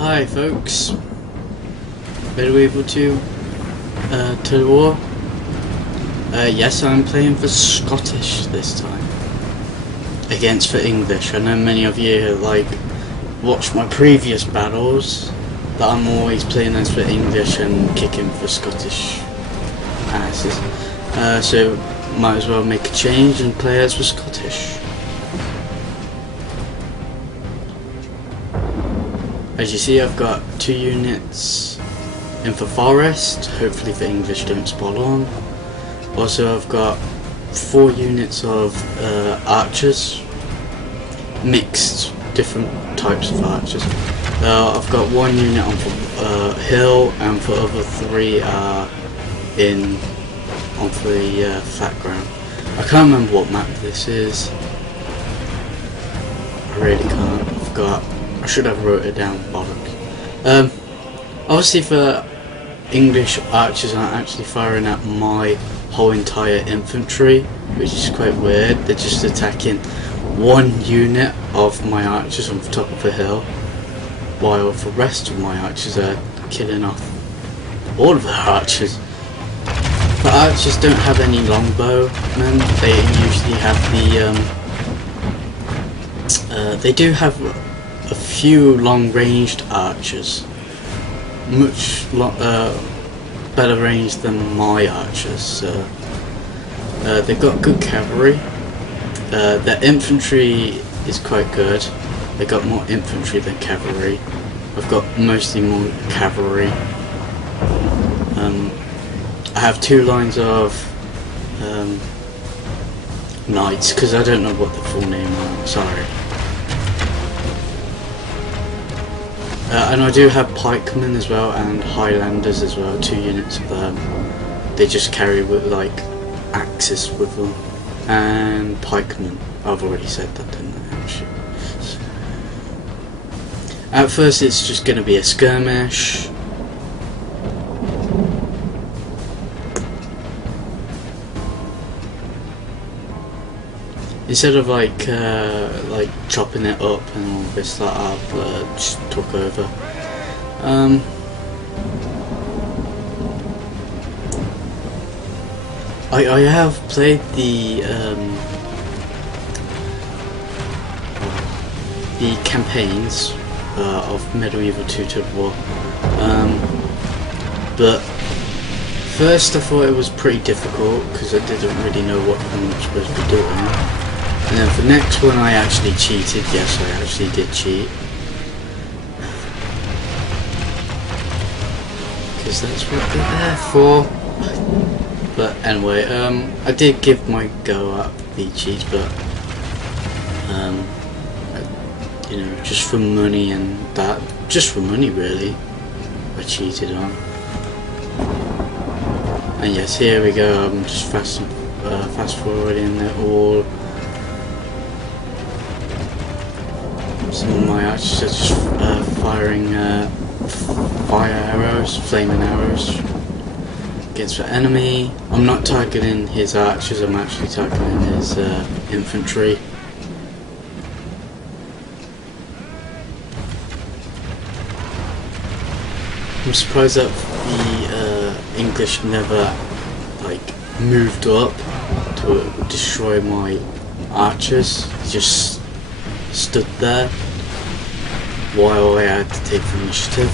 Hi folks, medieval to the war. Yes, I'm playing for Scottish this time against for English. I know many of you watched my previous battles that I'm always playing as for English and kicking for Scottish asses. So might as well make a change and play as for Scottish. As you see, I've got 2 units in for forest, hopefully the English don't spot on. Also I've got 4 units of archers, mixed different types of archers. I've got 1 unit on for hill, and for other 3 are on for the flat ground. I can't remember what map this is. I really can't. I forgot. I should have wrote it down, bollocks. Obviously for English archers aren't actually firing at my whole entire infantry, which is quite weird. They're just attacking 1 unit of my archers on the top of a hill, while the rest of my archers are killing off all of their archers. The archers don't have any longbowmen. They usually have the they do have a few long-ranged archers, much better range than my archers. So they've got good cavalry. Their infantry is quite good. They got more infantry than cavalry. I've got mostly more cavalry. I have 2 lines of knights, because I don't know what the full name are. Sorry. And I do have pikemen as well, and highlanders as well, 2 units of them. They just carry with axes with them. And pikemen. I've already said that, didn't I? Actually. At first it's just going to be a skirmish. Instead of chopping it up and all this that I've just took over. I have played the campaigns of Medieval 2 to War, but first I thought it was pretty difficult because I didn't really know what I'm supposed to be doing. And then for the next one I actually cheated. Yes, I actually did cheat. Because that's what they're there for. But anyway, I did give my go at the cheats, but you know, just for money and that. Just for money really. I cheated on. And yes, here we go. I'm just fast forwarding it all. Some of my archers are just firing fire arrows, flaming arrows against the enemy. I'm not targeting his archers, I'm actually targeting his infantry. I'm surprised that the English never moved up to destroy my archers. They just stood there while I had to take the initiative.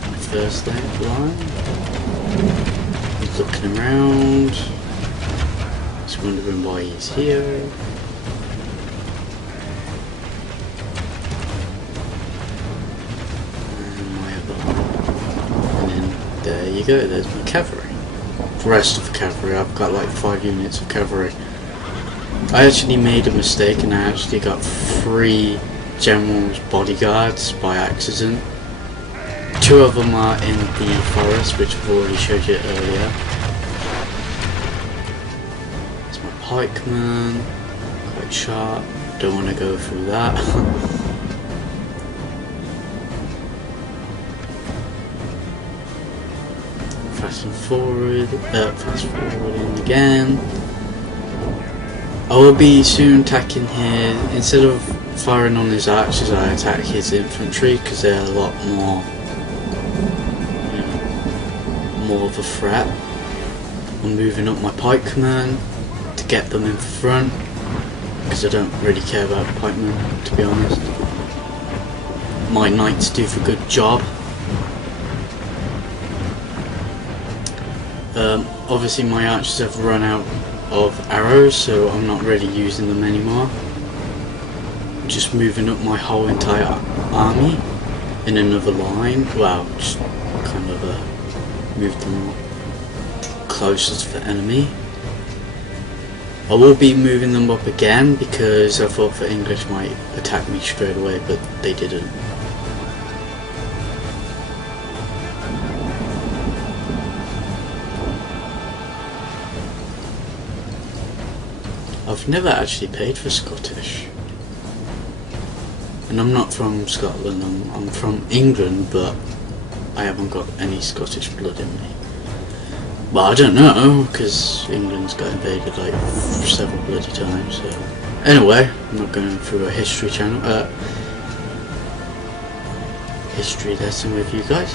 My first line. He's looking around. He's wondering why he's here. And my other line. And then there you go, there's my cavalry. The rest of the cavalry, I've got 5 units of cavalry. I actually made a mistake and I actually got 3 generals bodyguards by accident. 2 of them are in the forest, which I've already showed you earlier. It's my pikeman, quite sharp, don't want to go through that. Fast forwarding again. I will be soon attacking his, instead of firing on his archers, I attack his infantry because they're a lot more, you know, more of a threat. I'm moving up my pikemen to get them in front because I don't really care about pikemen, to be honest. My knights do a good job. Obviously my archers have run out of arrows, so I'm not really using them anymore. Just moving up my whole entire army in another line. Well, just kind of move them closer to the enemy. I will be moving them up again because I thought the English might attack me straight away, but they didn't. I've never actually paid for Scottish, and I'm not from Scotland, I'm from England, but I haven't got any Scottish blood in me. Well, I don't know, because England's got invaded like several bloody times, so... Anyway, I'm not going through a history channel, history lesson with you guys.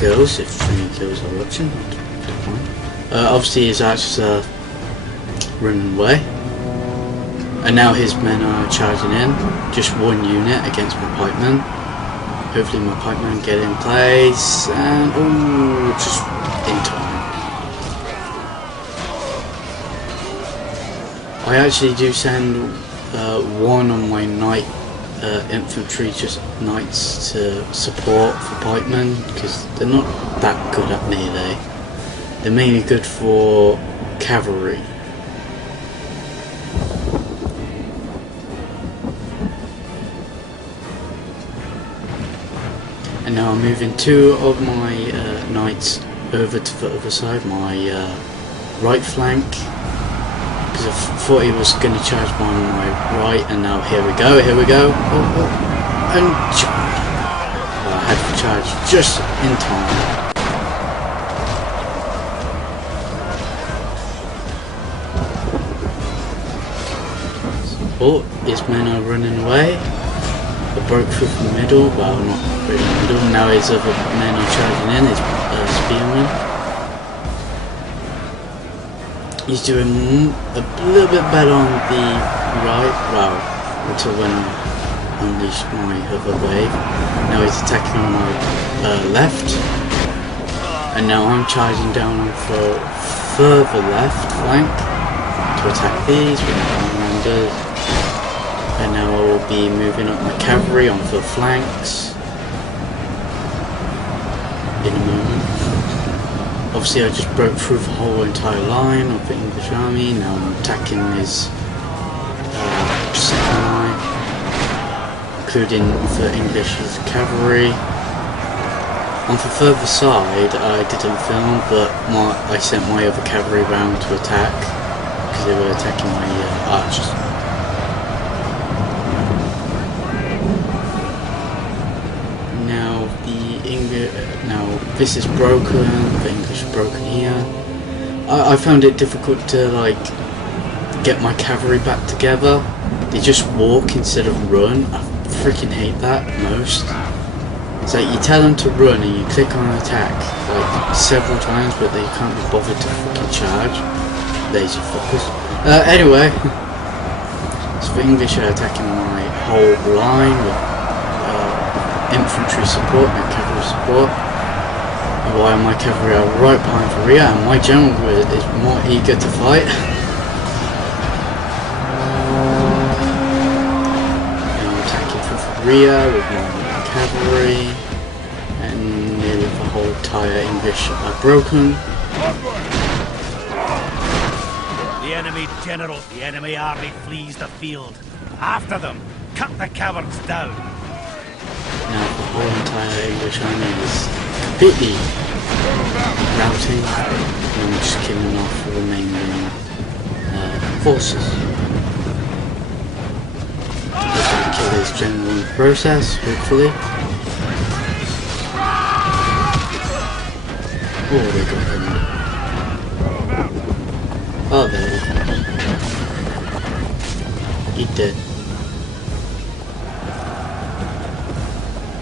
Girls, if any girls are watching, don't mind. Obviously his archers are running away, and now his men are charging in. Just one unit against my pikemen. Hopefully my pikemen get in place, and oh, just in time. I actually do send one of my knight infantry, just knights, to support for pikemen because they're not that good at melee. They're mainly good for cavalry. And now I'm moving two of my knights over to the other side, my right flank, because I thought he was going to charge on my right, and now here we go, and I had to charge just in time. Oh, his men are running away. I broke through the middle, well, not really the middle. Now his other men are charging in, his spearmen. He's doing a little bit better on the right, well, until when I unleashed my other wave. Now he's attacking on my left, and now I'm charging down on the further left flank to attack these with my commanders. And now I will be moving up my cavalry onto the flanks in a moment. Obviously I just broke through the whole entire line of the English army. Now I'm attacking his second line, including the English's cavalry. On the further side I didn't film, but I sent my other cavalry round to attack because they were attacking my archers. Now this is broken, the English are broken here. I found it difficult to like get my cavalry back together. They just walk instead of run. I freaking hate that most. It's like you tell them to run and you click on attack like several times, but they can't be bothered to freaking charge. Lazy fuckers. Anyway, so the English are attacking my whole line with infantry support and cavalry support, while my cavalry are right behind the rear, and my general is more eager to fight. And I'm attacking from the rear with my cavalry, and nearly the whole entire English are broken. The enemy general, the enemy army flees the field. After them, cut the cowards down. Now the whole entire English army is completely routing, and I'm just killing off the remaining forces. Hopefully kill his general in the process, hopefully. Oh, they got him. Oh, there he goes. he did.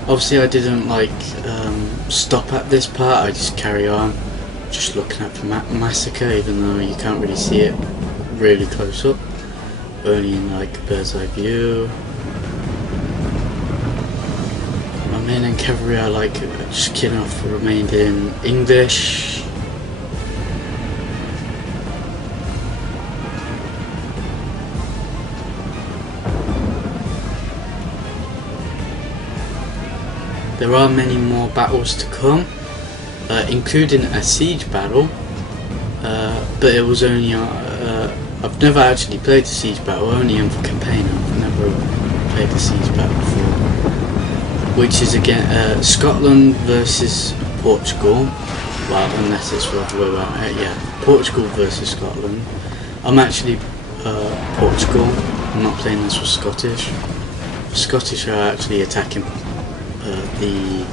Obviously I didn't like stop at this part, I just carry on just looking at the massacre, even though you can't really see it really close up, only in like a bird's eye view. My men and cavalry are like just killing off the remaining English. There are many more battles to come, including a siege battle, but it was only, I've never actually played a siege battle, only in the campaign. I've never played a siege battle before, which is again Scotland versus Portugal, well, unless it's the other way around, yeah, Portugal versus Scotland. I'm actually Portugal, I'm not playing this with Scottish. The Scottish are actually attacking the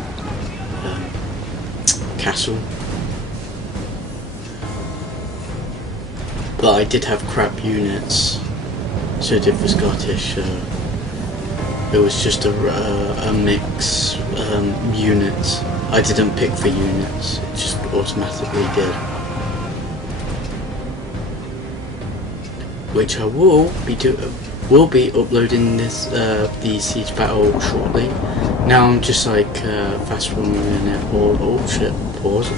castle, but I did have crap units, so did the Scottish. It was just a mix units. I didn't pick the units; it just automatically did. Which I will be uploading this the siege battle shortly. Now I'm just like fast forwarding it. Oh shit! Pause.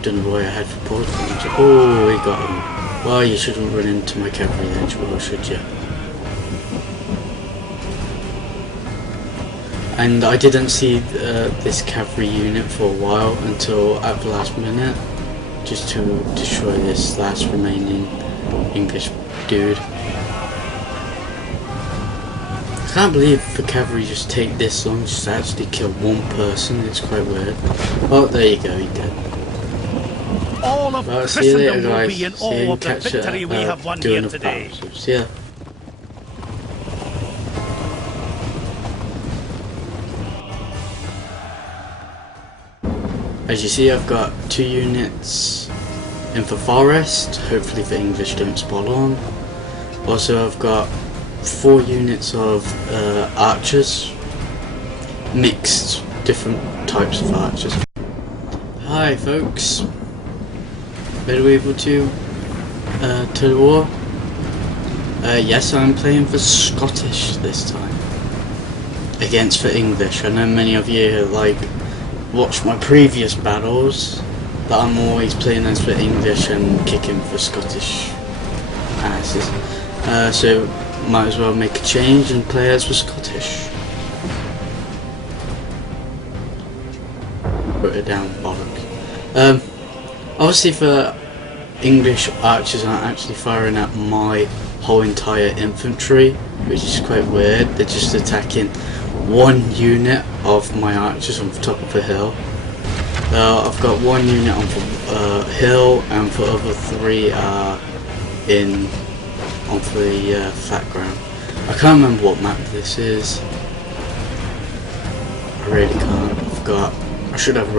Don't know why I had for pause. Oh, we got him. Well, you shouldn't run into my cavalry edge, well, should you? And I didn't see this cavalry unit for a while until at the last minute, just to destroy this last remaining English dude. I can't believe the cavalry just take this long just to actually kill one person. It's quite weird. Oh, there you go, he did. All of Well, see you later, Christendom will guys. be in See you awe and of the catch victory we have won doing here the today. battle. So, see ya. As you see, I've got 2 units in the forest. Hopefully the English don't spawn on. Also, I've got 4 units of archers, mixed different types of archers. Hi folks, are we able to the war? Yes, I'm playing for Scottish this time against the English. I know many of you like watched my previous battles, but I'm always playing as the English and kicking for Scottish asses. So might as well make a change and play as the Scottish. Wrote it down, bollock. Obviously the English archers aren't actually firing at my whole entire infantry, which is quite weird. They're just attacking one unit of my archers on the top of the hill. I've got 1 unit on the hill, and the other 3 are on the flat ground. I can't remember what map this is. I really can't. I forgot. I should have wrote